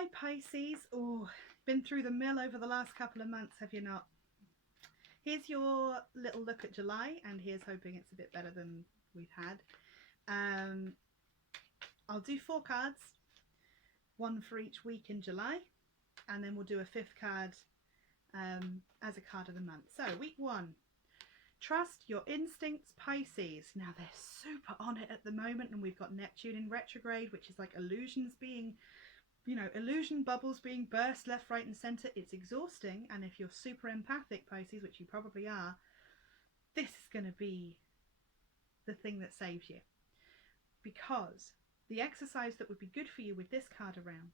Hi Pisces. Oh, been through the mill over the last couple of months, have you not? Here's your little look at July, and here's hoping it's a bit better than we've had. I'll do 4 cards, one for each week in July, and then we'll do a 5th card as a card of the month. So week 1, trust your instincts, Pisces. Now they're super on it at the moment, and we've got Neptune in retrograde, which is like illusions being, illusion bubbles being burst left, right and centre. It's exhausting, and if you're super empathic, Pisces, which you probably are, this is going to be the thing that saves you. Because the exercise that would be good for you with this card around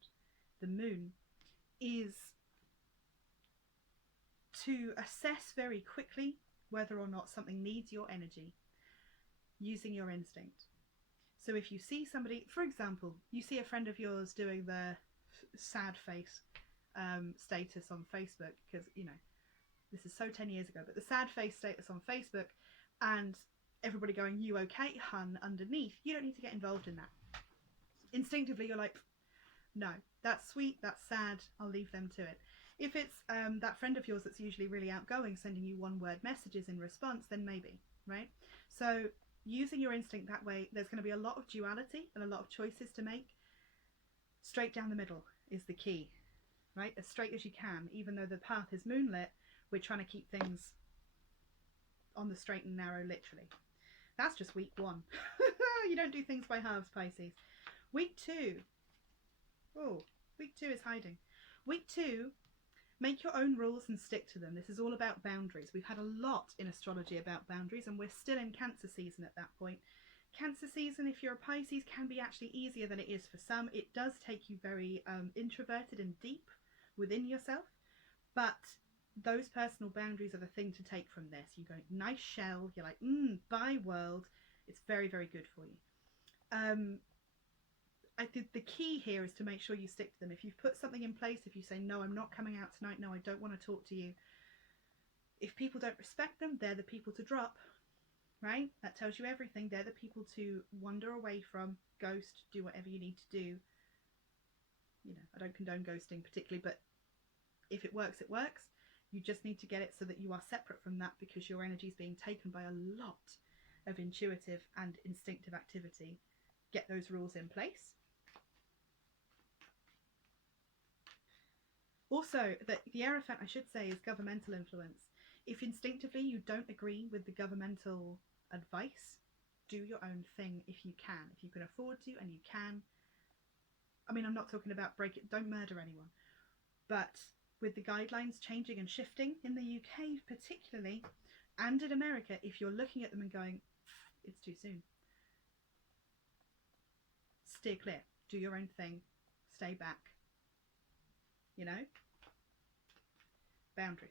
the moon is to assess very quickly whether or not something needs your energy using your instinct. So if you see somebody, for example, you see a friend of yours doing the sad face status on Facebook, because, this is so 10 years ago, but the sad face status on Facebook, and everybody going, "You okay, hun?" underneath, you don't need to get involved in that. Instinctively, you're like, no, that's sweet, that's sad, I'll leave them to it. If it's that friend of yours that's usually really outgoing, sending you one-word messages in response, then maybe, right? So using your instinct that way, there's going to be a lot of duality and a lot of choices to make. Straight down the middle is the key, right? As straight as you can. Even though the path is moonlit, we're trying to keep things on the straight and narrow, literally. That's just week 1. You don't do things by halves, Pisces. Week 2. Oh, week 2 is hiding. Week 2, make your own rules and stick to them. This is all about boundaries. We've had a lot in astrology about boundaries, and we're still in Cancer season at that point. Cancer season, if you're a Pisces, can be actually easier than it is for some. It does take you very introverted and deep within yourself, but those personal boundaries are the thing to take from this. You go, nice shell, you're like, bye world. It's very, very good for you. I think the key here is to make sure you stick to them. If you've put something in place, if you say, no, I'm not coming out tonight, no, I don't want to talk to you, if people don't respect them, they're the people to drop, right? That tells you everything. They're the people to wander away from, ghost, do whatever you need to do. I don't condone ghosting particularly, but if it works, it works. You just need to get it so that you are separate from that, because your energy is being taken by a lot of intuitive and instinctive activity. Get those rules in place. Also, the Hierophant, I should say, is governmental influence. If instinctively you don't agree with the governmental advice, do your own thing if you can. If you can afford to, and you can. I mean, I'm not talking about don't murder anyone. But with the guidelines changing and shifting in the UK particularly, and in America, if you're looking at them and going, it's too soon, steer clear. Do your own thing. Stay back. Boundaries.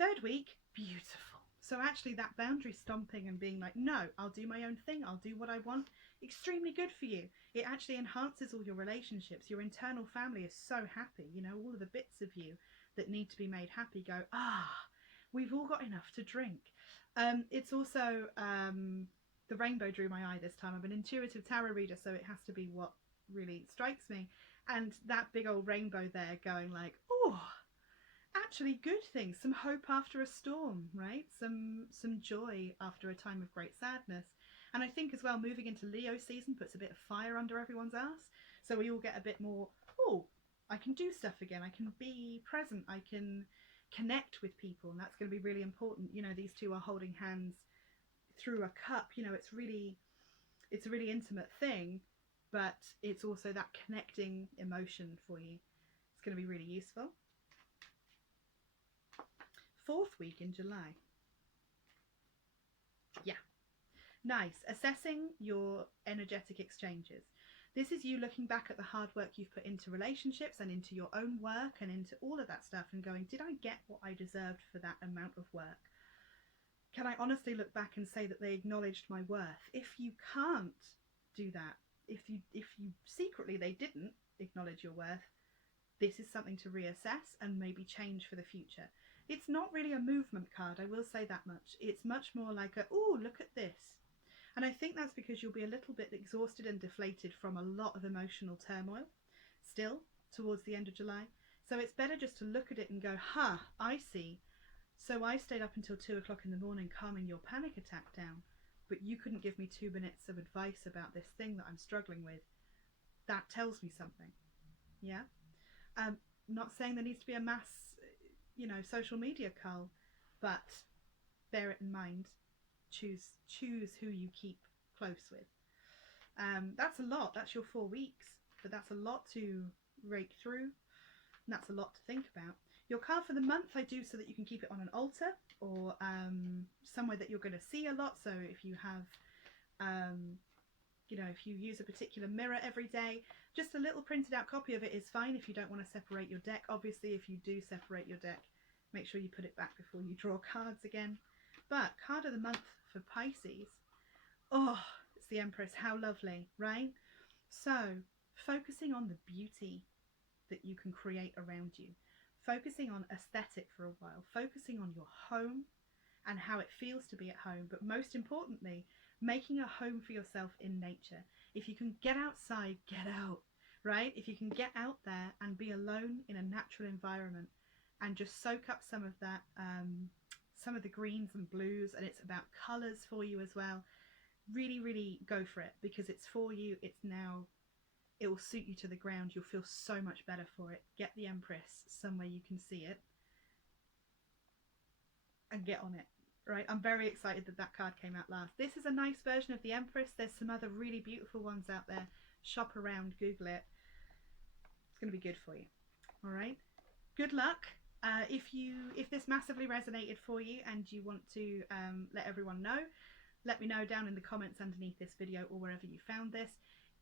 3rd week, beautiful. So actually that boundary stomping and being like, no, I'll do my own thing, I'll do what I want, extremely good for you. It actually enhances all your relationships. Your internal family is so happy. All of the bits of you that need to be made happy go, we've all got enough to drink. It's also, the rainbow drew my eye this time. I'm an intuitive tarot reader, so it has to be what really strikes me. And that big old rainbow there going like, actually good things, some hope after a storm, right? Some joy after a time of great sadness. And I think as well, moving into Leo season puts a bit of fire under everyone's ass. So we all get a bit more, I can do stuff again. I can be present. I can connect with people. And that's going to be really important. These two are holding hands through a cup. It's a really intimate thing, but it's also that connecting emotion for you. It's going to be really useful. 4th week in July. Yeah. Nice. Assessing your energetic exchanges. This is you looking back at the hard work you've put into relationships and into your own work and into all of that stuff and going, did I get what I deserved for that amount of work? Can I honestly look back and say that they acknowledged my worth? If you can't do that, if you secretly they didn't acknowledge your worth, this is something to reassess and maybe change for the future. It's not really a movement card, I will say that much. It's much more like look at this. And I think that's because you'll be a little bit exhausted and deflated from a lot of emotional turmoil. still towards the end of July. So it's better just to look at it and go, I see. So I stayed up until 2 o'clock in the morning calming your panic attack down, but you couldn't give me 2 minutes of advice about this thing that I'm struggling with. That tells me something. Yeah? Not saying there needs to be a mass, social media cull, but bear it in mind. Choose who you keep close with. That's a lot. That's your 4 weeks, but that's a lot to rake through, and that's a lot to think about. Your card for the month I do so that you can keep it on an altar or somewhere that you're going to see a lot. So if you have, if you use a particular mirror every day, just a little printed out copy of it is fine if you don't want to separate your deck. Obviously, if you do separate your deck, make sure you put it back before you draw cards again. But card of the month for Pisces. Oh, it's the Empress. How lovely, right? So focusing on the beauty that you can create around you. Focusing on aesthetic for a while, focusing on your home and how it feels to be at home, but most importantly, making a home for yourself in nature. If you can get outside, get out, right? If you can get out there and be alone in a natural environment and just soak up some of that, some of the greens and blues, and it's about colours for you as well. Really, really go for it because it's for you. It's now. It will suit you to the ground. You'll feel so much better for it. Get the Empress somewhere you can see it and get on it, right? I'm very excited that that card came out last. This is a nice version of the Empress. There's some other really beautiful ones out there. Shop around, Google it. It's going to be good for you. All right. Good luck. If this massively resonated for you and you want to let everyone know, let me know down in the comments underneath this video or wherever you found this.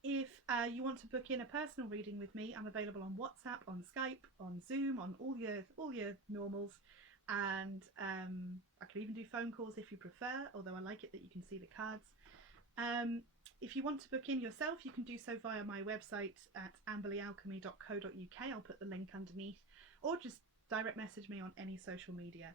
If you want to book in a personal reading with me, I'm available on WhatsApp, on Skype, on Zoom, on all your normals, and I can even do phone calls if you prefer, although I like it that you can see the cards. If you want to book in yourself, you can do so via my website at amberleyalchemy.co.uk. I'll put the link underneath, or just direct message me on any social media.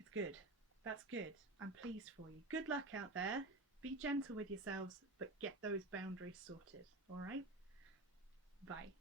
It's good. That's good. I'm pleased for you. Good luck out there. Be gentle with yourselves, but get those boundaries sorted. All right? Bye.